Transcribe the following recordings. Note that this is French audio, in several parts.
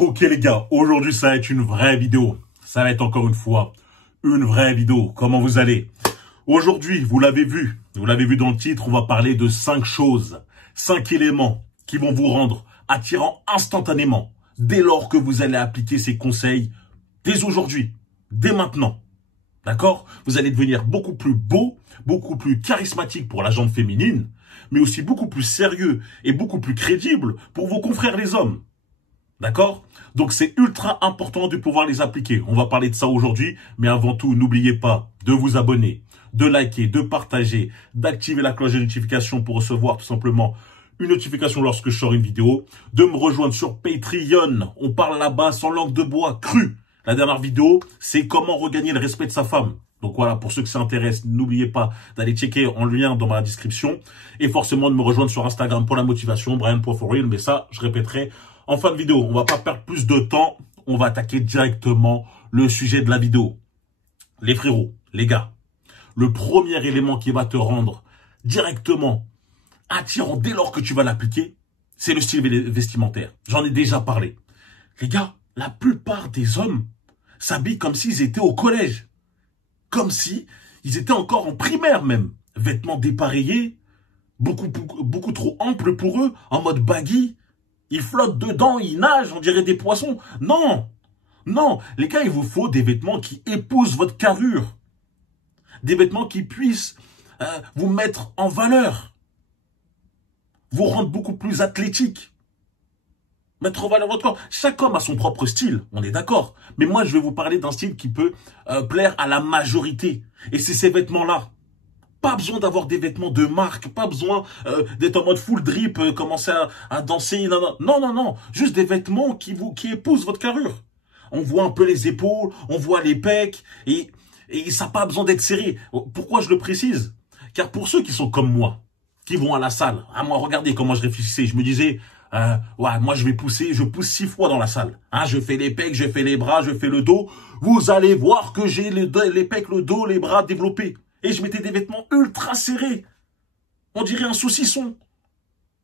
Ok les gars, aujourd'hui ça va être une vraie vidéo. Ça va être encore une fois une vraie vidéo. Comment vous allez? Aujourd'hui, vous l'avez vu dans le titre, on va parler de 5 choses, 5 éléments qui vont vous rendre attirant instantanément dès lors que vous allez appliquer ces conseils dès aujourd'hui, dès maintenant. D'accord? Vous allez devenir beaucoup plus beau, beaucoup plus charismatique pour la gente féminine, mais aussi beaucoup plus sérieux et beaucoup plus crédible pour vos confrères les hommes. D'accord? Donc c'est ultra important de pouvoir les appliquer. On va parler de ça aujourd'hui, mais avant tout, n'oubliez pas de vous abonner, de liker, de partager, d'activer la cloche de notification pour recevoir tout simplement une notification lorsque je sors une vidéo, de me rejoindre sur Patreon. On parle là-bas sans langue de bois, cru. La dernière vidéo, c'est comment regagner le respect de sa femme. Donc voilà, pour ceux que ça intéresse, n'oubliez pas d'aller checker en lien dans ma description et forcément de me rejoindre sur Instagram pour la motivation, Brian.forreal, mais ça, je répéterai en fin de vidéo. On va pas perdre plus de temps, on va attaquer directement le sujet de la vidéo. Les frérots, les gars, le premier élément qui va te rendre directement attirant dès lors que tu vas l'appliquer, c'est le style vestimentaire. J'en ai déjà parlé. Les gars, la plupart des hommes s'habillent comme s'ils étaient au collège. Comme si ils étaient encore en primaire même. Vêtements dépareillés, beaucoup trop amples pour eux, en mode baggy. Ils flottent dedans, ils nagent, on dirait des poissons. Non, non, les gars, il vous faut des vêtements qui épousent votre carrure. Des vêtements qui puissent vous mettre en valeur. Vous rendre beaucoup plus athlétique. Mettre en valeur votre corps. Chaque homme a son propre style, on est d'accord. Mais moi, je vais vous parler d'un style qui peut plaire à la majorité. Et c'est ces vêtements-là. Pas besoin d'avoir des vêtements de marque, pas besoin d'être en mode full drip, commencer à danser. Non. Juste des vêtements qui épousent votre carrure. On voit un peu les épaules, on voit les pecs, et ça n'a pas besoin d'être serré. Pourquoi je le précise? Car pour ceux qui sont comme moi, qui vont à la salle, moi regardez comment je réfléchissais, je me disais, ouais, moi je pousse 6 fois dans la salle. Hein, je fais les pecs, je fais les bras, je fais le dos. Vous allez voir que j'ai les pecs, le dos, les bras développés. Et je mettais des vêtements ultra serrés. On dirait un saucisson.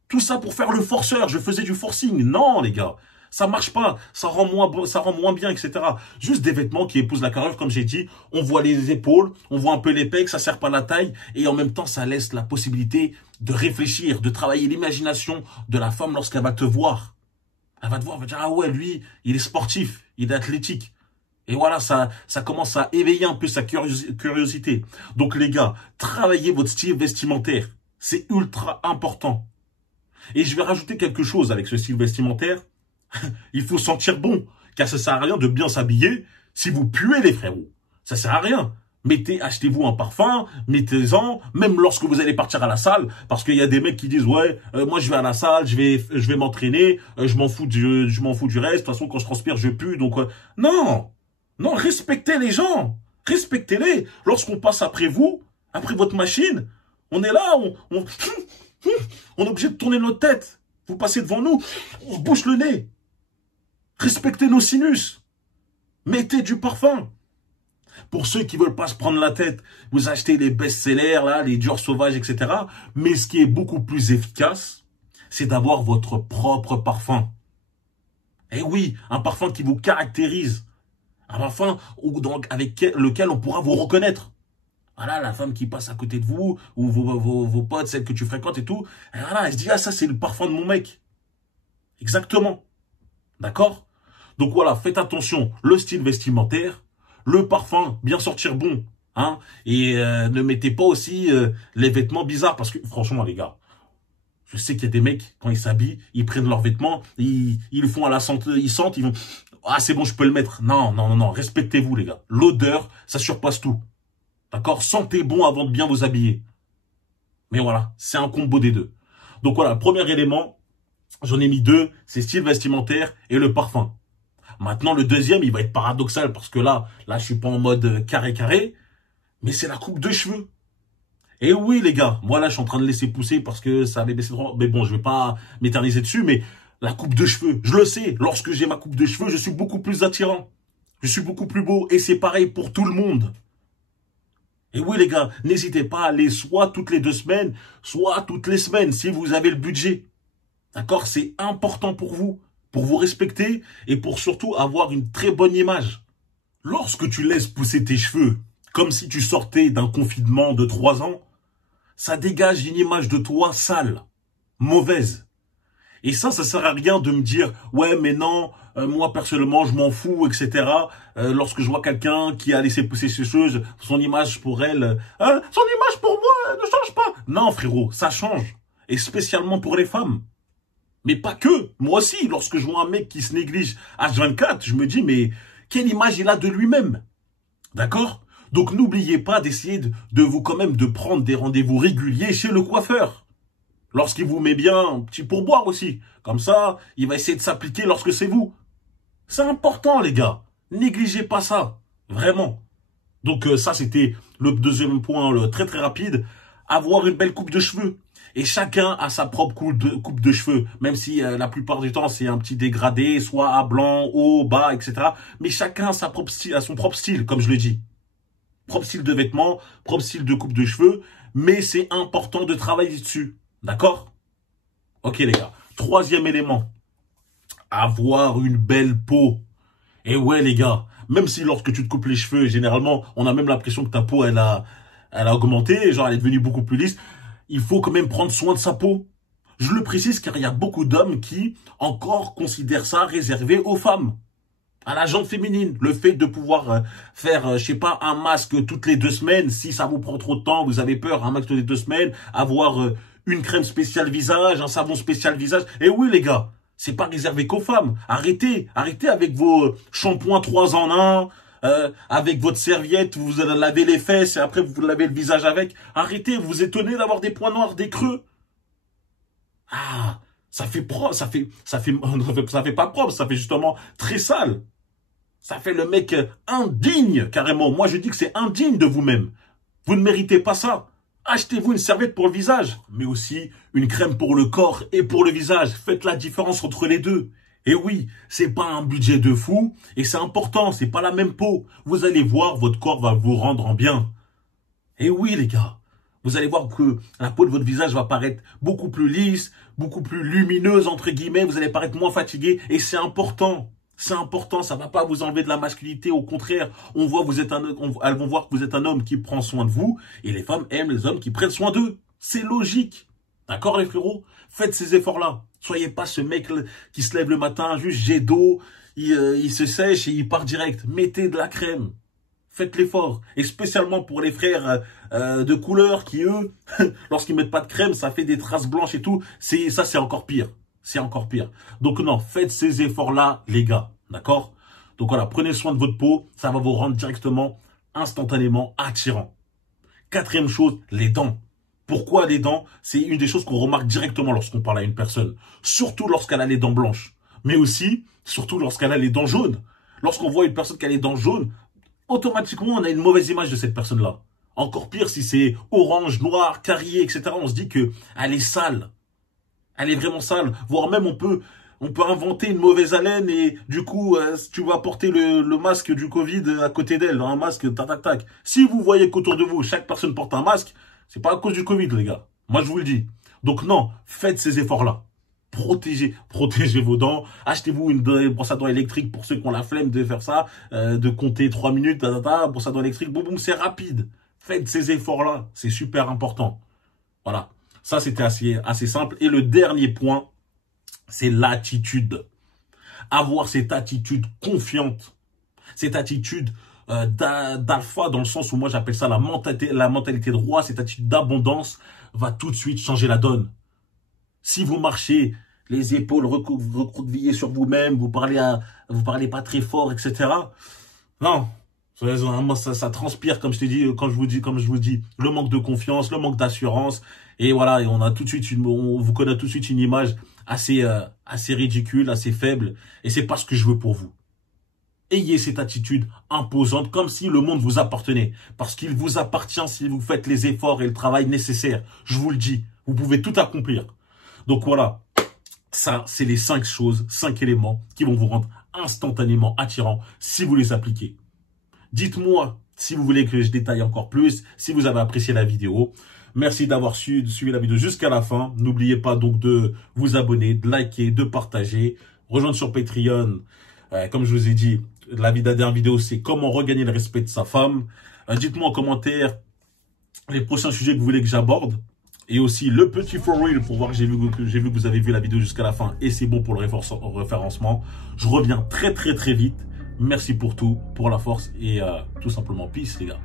Tout ça pour faire le forceur. Je faisais du forcing. Non, les gars. Ça marche pas. Ça rend moins bien, etc. Juste des vêtements qui épousent la carrure, comme j'ai dit. On voit les épaules, on voit un peu les pecs, ça sert pas la taille. Et en même temps, ça laisse la possibilité de réfléchir, de travailler l'imagination de la femme lorsqu'elle va te voir. Elle va te voir, elle va dire, ah ouais, lui, il est sportif, il est athlétique. Et voilà, ça commence à éveiller un peu sa curiosité. Donc les gars, travaillez votre style vestimentaire. C'est ultra important. Et je vais rajouter quelque chose avec ce style vestimentaire. Il faut sentir bon. Car ça sert à rien de bien s'habiller si vous puez les frérots. Ça sert à rien. Achetez-vous un parfum, mettez-en, même lorsque vous allez partir à la salle, parce qu'il y a des mecs qui disent, ouais, moi je vais à la salle, je vais m'entraîner, je m'en fous du reste, de toute façon quand je transpire, je pue, donc non. Non, respectez les gens. Respectez-les. Lorsqu'on passe après vous, après votre machine, on est là, on est obligé de tourner notre tête. Vous passez devant nous, on bouche le nez. Respectez nos sinus. Mettez du parfum. Pour ceux qui veulent pas se prendre la tête, vous achetez les best-sellers, là, les Dior sauvages, etc. Mais ce qui est beaucoup plus efficace, c'est d'avoir votre propre parfum. Eh oui, un parfum qui vous caractérise. Un parfum avec lequel on pourra vous reconnaître. Voilà, la femme qui passe à côté de vous, ou vos potes, celles que tu fréquentes et tout. Et voilà, elle se dit, ah, ça, c'est le parfum de mon mec. Exactement. D'accord? Donc voilà, faites attention. Le style vestimentaire, le parfum, bien sortir bon. Hein? Et ne mettez pas aussi les vêtements bizarres. Parce que, franchement, les gars, je sais qu'il y a des mecs, quand ils s'habillent, ils prennent leurs vêtements, ils le font à la santé, ils sentent, ils vont... Ah, c'est bon, je peux le mettre. Non. Respectez-vous, les gars. L'odeur, ça surpasse tout. D'accord? Sentez bon avant de bien vous habiller. Mais voilà, c'est un combo des deux. Donc voilà, premier élément, j'en ai mis 2, c'est style vestimentaire et le parfum. Maintenant, le deuxième, il va être paradoxal parce que là, je suis pas en mode carré, mais c'est la coupe de cheveux. Et oui, les gars, moi là, je suis en train de laisser pousser parce que ça avait baissé trop. Mais bon, je vais pas m'éterniser dessus, mais... La coupe de cheveux, je le sais, lorsque j'ai ma coupe de cheveux, je suis beaucoup plus attirant. Je suis beaucoup plus beau et c'est pareil pour tout le monde. Et oui les gars, n'hésitez pas à aller soit toutes les 2 semaines, soit toutes les semaines si vous avez le budget. D'accord? C'est important pour vous. pour vous respecter et pour surtout avoir une très bonne image. Lorsque tu laisses pousser tes cheveux, comme si tu sortais d'un confinement de 3 ans, ça dégage une image de toi sale, mauvaise. Et ça sert à rien de me dire, ouais, mais non, moi personnellement, je m'en fous, etc. Lorsque je vois quelqu'un qui a laissé pousser ses cheveux, son image pour elle, son image pour moi ne change pas. Non, frérot, ça change. Et spécialement pour les femmes. Mais pas que. Moi aussi, lorsque je vois un mec qui se néglige H24, je me dis, mais quelle image il a de lui-même? D'accord? Donc n'oubliez pas d'essayer de vous quand même de prendre des rendez-vous réguliers chez le coiffeur. Lorsqu'il vous met bien un petit pourboire aussi. Comme ça, il va essayer de s'appliquer lorsque c'est vous. C'est important, les gars. Négligez pas ça. Vraiment. Donc ça, c'était le deuxième point très très rapide. Avoir une belle coupe de cheveux. Et chacun a sa propre coupe de cheveux. Même si la plupart du temps, c'est un petit dégradé, soit à blanc, haut, bas, etc. Mais chacun a son propre style, comme je le dis. Propre style de vêtements, propre style de coupe de cheveux. Mais c'est important de travailler dessus. D'accord? Ok les gars. Troisième élément. Avoir une belle peau. Et ouais les gars, même si lorsque tu te coupes les cheveux, généralement, on a même l'impression que ta peau, elle a augmenté, genre elle est devenue beaucoup plus lisse, il faut quand même prendre soin de sa peau. Je le précise car il y a beaucoup d'hommes qui encore considèrent ça réservé aux femmes. À la gente féminine, le fait de pouvoir faire, je sais pas, un masque toutes les 2 semaines, si ça vous prend trop de temps, vous avez peur, un masque toutes les 2 semaines, avoir une crème spéciale visage, un savon spécial visage. Et oui les gars, c'est pas réservé qu'aux femmes. Arrêtez avec vos shampoings 3 en 1, avec votre serviette, vous lavez les fesses et après vous lavez le visage avec. Arrêtez, vous vous étonnez d'avoir des points noirs, des creux. Ah, ça fait propre, ça fait pas propre, ça fait justement très sale. Ça fait le mec indigne, carrément. Moi, je dis que c'est indigne de vous-même. Vous ne méritez pas ça. Achetez-vous une serviette pour le visage, mais aussi une crème pour le corps et pour le visage. Faites la différence entre les deux. Et oui, c'est pas un budget de fou, et c'est important, c'est pas la même peau. Vous allez voir, votre corps va vous rendre en bien. Et oui, les gars, vous allez voir que la peau de votre visage va paraître beaucoup plus lisse, beaucoup plus lumineuse, entre guillemets. Vous allez paraître moins fatigué, et c'est important. C'est important, ça va pas vous enlever de la masculinité. Au contraire, elles vont voir que vous êtes un homme qui prend soin de vous. Et les femmes aiment les hommes qui prennent soin d'eux. C'est logique. D'accord les frérots? Faites ces efforts-là. Soyez pas ce mec qui se lève le matin, juste jet d'eau, il se sèche et il part direct. Mettez de la crème. Faites l'effort. Et spécialement pour les frères de couleur qui, eux, lorsqu'ils mettent pas de crème, ça fait des traces blanches et tout. Ça, c'est encore pire. C'est encore pire. Donc non, faites ces efforts-là, les gars. D'accord? Donc voilà, prenez soin de votre peau. Ça va vous rendre directement, instantanément attirant. Quatrième chose, les dents. Pourquoi les dents? C'est une des choses qu'on remarque directement lorsqu'on parle à une personne. Surtout lorsqu'elle a les dents blanches. Mais aussi, surtout lorsqu'elle a les dents jaunes. Lorsqu'on voit une personne qui a les dents jaunes, automatiquement, on a une mauvaise image de cette personne-là. Encore pire si c'est orange, noir, carrié, etc. On se dit qu'elle est sale. Elle est vraiment sale. Voire même, on peut inventer une mauvaise haleine et du coup, tu vas porter le masque du Covid à côté d'elle. Un masque, tac, tac, tac. Si vous voyez qu'autour de vous, chaque personne porte un masque, c'est pas à cause du Covid, les gars. Moi, je vous le dis. Donc non, faites ces efforts-là. Protégez vos dents. Achetez-vous une brosse à dents électrique pour ceux qui ont la flemme de faire ça, de compter 3 minutes, brosse à dents électrique, boum, boum, c'est rapide. Faites ces efforts-là. C'est super important. Voilà. Ça, c'était assez simple. Et le dernier point, c'est l'attitude. Avoir cette attitude confiante. Cette attitude d'alpha, dans le sens où moi j'appelle ça la mentalité de roi. Cette attitude d'abondance va tout de suite changer la donne. Si vous marchez les épaules recroquevillées sur vous-même, vous parlez pas très fort, etc. Non. Ça transpire, comme je vous dis, le manque de confiance, le manque d'assurance. Et voilà, et on vous connaît tout de suite une image assez ridicule, assez faible. Et c'est pas ce que je veux pour vous. Ayez cette attitude imposante, comme si le monde vous appartenait. Parce qu'il vous appartient si vous faites les efforts et le travail nécessaire. Je vous le dis, vous pouvez tout accomplir. Donc voilà, ça, c'est les 5 choses, 5 éléments qui vont vous rendre instantanément attirant si vous les appliquez. Dites-moi si vous voulez que je détaille encore plus, si vous avez apprécié la vidéo. Merci d'avoir suivi la vidéo jusqu'à la fin. N'oubliez pas donc de vous abonner, de liker, de partager. rejoindre sur Patreon. Comme je vous ai dit, la dernière vidéo, c'est comment regagner le respect de sa femme. Dites-moi en commentaire les prochains sujets que vous voulez que j'aborde. Et aussi le petit for real pour voir que j'ai vu que vous avez vu la vidéo jusqu'à la fin. Et c'est bon pour le référencement. Je reviens très vite. Merci pour tout, pour la force et tout simplement peace les gars.